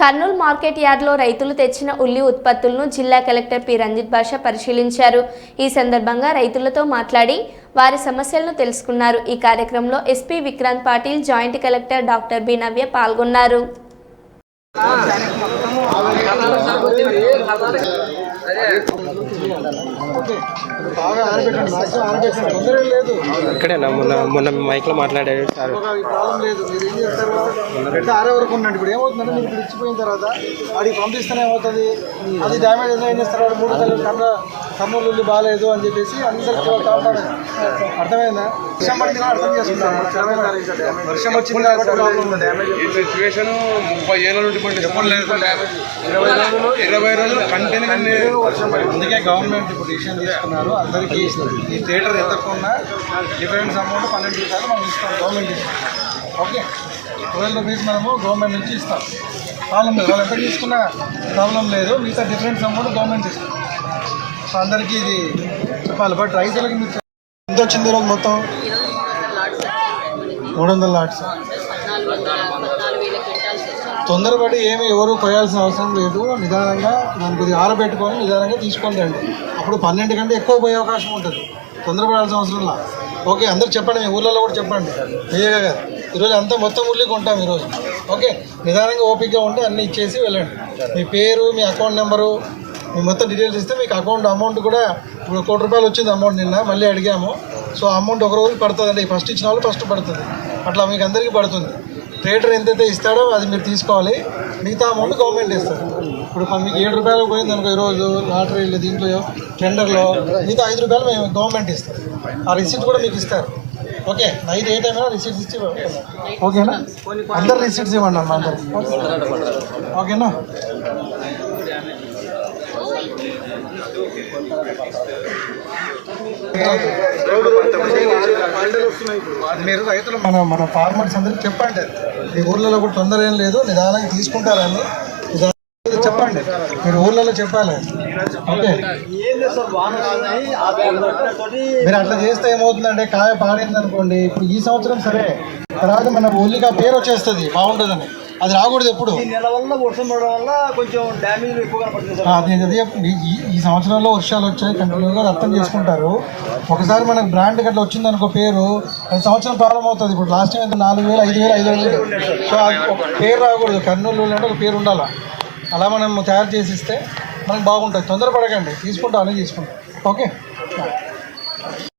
Kurnool market యార్డ్లో రైతులు తెచ్చిన ఉల్లి ఉత్పత్తులను జిల్లా కలెక్టర్ పి రంజిత్ బాషా పరిశీలించారు. ఈ సందర్భంగా రైతులతో మాట్లాడి వారి సమస్యలను తెలుసుకున్నారు. ఈ కార్యక్రమంలో SP Vikrant Patil, joint collector doctor B Navya పాల్గొన్నారు. ఇక్కడేనా మొన్న మైక్లో మాట్లాడారు సార్. ప్రాబ్లం లేదు, మీరు ఏం చేస్తారు, ఎట్లా ఆరే వరకు ఉండండి. ఇప్పుడు ఏమవుతుందంటే మీరు ఇక్కడ ఇచ్చిపోయిన తర్వాత వాడికి పంపిస్తేనే ఏమవుతుంది, అది డ్యామేజ్ ఏం చేస్తారు, వాడు 3 నెలలు కర్నూలు ఉల్లి బాగాలేదు అని చెప్పేసి అందరికీ కావాలి. అర్థమైందా? వర్షం పడింది అర్థం చేసుకుంటాం. వర్షం వచ్చింది కాబట్టి సిచ్యువేషన్ 30 ఏళ్ళ నుండి చెప్పలేదు. 20 రోజులు కంటిన్యూ వర్షం పడింది. అందుకే గవర్నమెంట్ ఇప్పుడు డిసిషన్ తీసుకున్నారు. అందరికీ ఈ థియేటర్ ఎంతకున్నా డిఫరెన్స్ అమౌంట్ 12 రూపాయలు మనం ఇస్తాం, గవర్నమెంట్ ఇస్తాం. ఓకే, 12 రూపీస్ మనము గవర్నమెంట్ నుంచి ఇస్తాం. ప్రాబ్లం లేదు, వాళ్ళు ఎంత తీసుకున్నా ప్రాబ్లం లేదు. మిగతా డిఫరెన్స్ అమౌంట్ గవర్నమెంట్ ఇస్తాం. సో అందరికీ ఇది చెప్పాలి. బట్ రైతులకి మీరు ఎంత వచ్చింది ఈరోజు మొత్తం? 300 లాట్స్. తొందరపడి ఏమి ఎవరు పోయాల్సిన అవసరం లేదు. నిదానంగా దాని కొద్దిగా ఆరబెట్టుకొని నిదానంగా తీసుకోండి అండి. అప్పుడు 12 కంటే ఎక్కువ పోయే అవకాశం ఉంటుంది. తొందరపడాల్సిన అవసరం లేదు. ఓకే, అందరు చెప్పండి, మీ ఊళ్ళలో కూడా చెప్పండి. మీరే కదా ఈరోజు అంతా మొత్తం ఉల్లి కొంటాం ఈరోజు. ఓకే, నిదానంగా ఓపికగా ఉంటే అన్నీ ఇచ్చేసి వెళ్ళండి. మీ పేరు, మీ అకౌంట్ నెంబరు, మీ మొత్తం డీటెయిల్స్ ఇస్తే మీకు అమౌంట్ కూడా ఇప్పుడు 1 కోటి రూపాయలు వచ్చింది అమౌంట్ నిన్న, మళ్ళీ అడిగాము. సో అమౌంట్ ఒక రోజు పడుతుందండి. ఫస్ట్ ఇచ్చిన వాళ్ళు ఫస్ట్ పడుతుంది, అట్లా మీకు అందరికీ పడుతుంది. ట్రేడర్ ఎంతైతే ఇస్తాడో అది మీరు తీసుకోవాలి, మిగతా అమౌంట్ గవర్నమెంట్ ఇస్తారు. ఇప్పుడు మీకు 7 రూపాయలు పోయింది అనుకో ఈరోజు లాటరీలో, దీంట్లో టెండర్లో, మిగతా 5 రూపాయలు మేము గవర్నమెంట్ ఇస్తాం. ఆ రిసీప్ట్ కూడా మీకు ఇస్తారు. ఓకే, నైట్ ఏ టైం అయినా రిసీప్ట్స్ ఇచ్చి ఓకేనా? అందరు రిసీప్ట్స్ ఇవ్వండి అమ్మా అందరికి. ఓకేనా? మీరు రైతులు మన ఫార్మర్స్ అందరికి చెప్పండి, మీ ఊర్లలో కూడా తొందర ఏం లేదు, నిదానంగా తీసుకుంటారని చెప్పండి. మీరు ఊర్లలో చెప్పాలి. ఓకే, మీరు అట్లా చేస్తే ఏమవుతుందంటే కాయ పాడైంది అనుకోండి, ఇప్పుడు ఈ సంవత్సరం సరే, తర్వాత మన ఉల్లిగా పేరు వచ్చేస్తుంది బాగుంటుందని, అది రాకూడదు. ఎప్పుడు వర్షం పడడం వల్ల కొంచెం డ్యామేజ్ ఎక్కువగా పడుతుంది. అదే ఈ సంవత్సరంలో వర్షాలు వచ్చాయి కంటిన్యూగా అర్థం చేసుకుంటారు. ఒకసారి మనకు బ్రాండ్ గట్లా వచ్చింది అనుకో పేరు, అది సంవత్సరం ప్రాబ్లం అవుతుంది. ఇప్పుడు లాస్ట్ టైం 4,000, 5,000. సో అది ఒక పేరు రాకూడదు. కర్నూలు అంటే ఒక పేరు ఉండాలి. అలా మనం తయారు చేసి ఇస్తే మనకు బాగుంటుంది. తొందరపడకండి, తీసుకుంటాం, అన్నీ తీసుకుంటాం. ఓకే.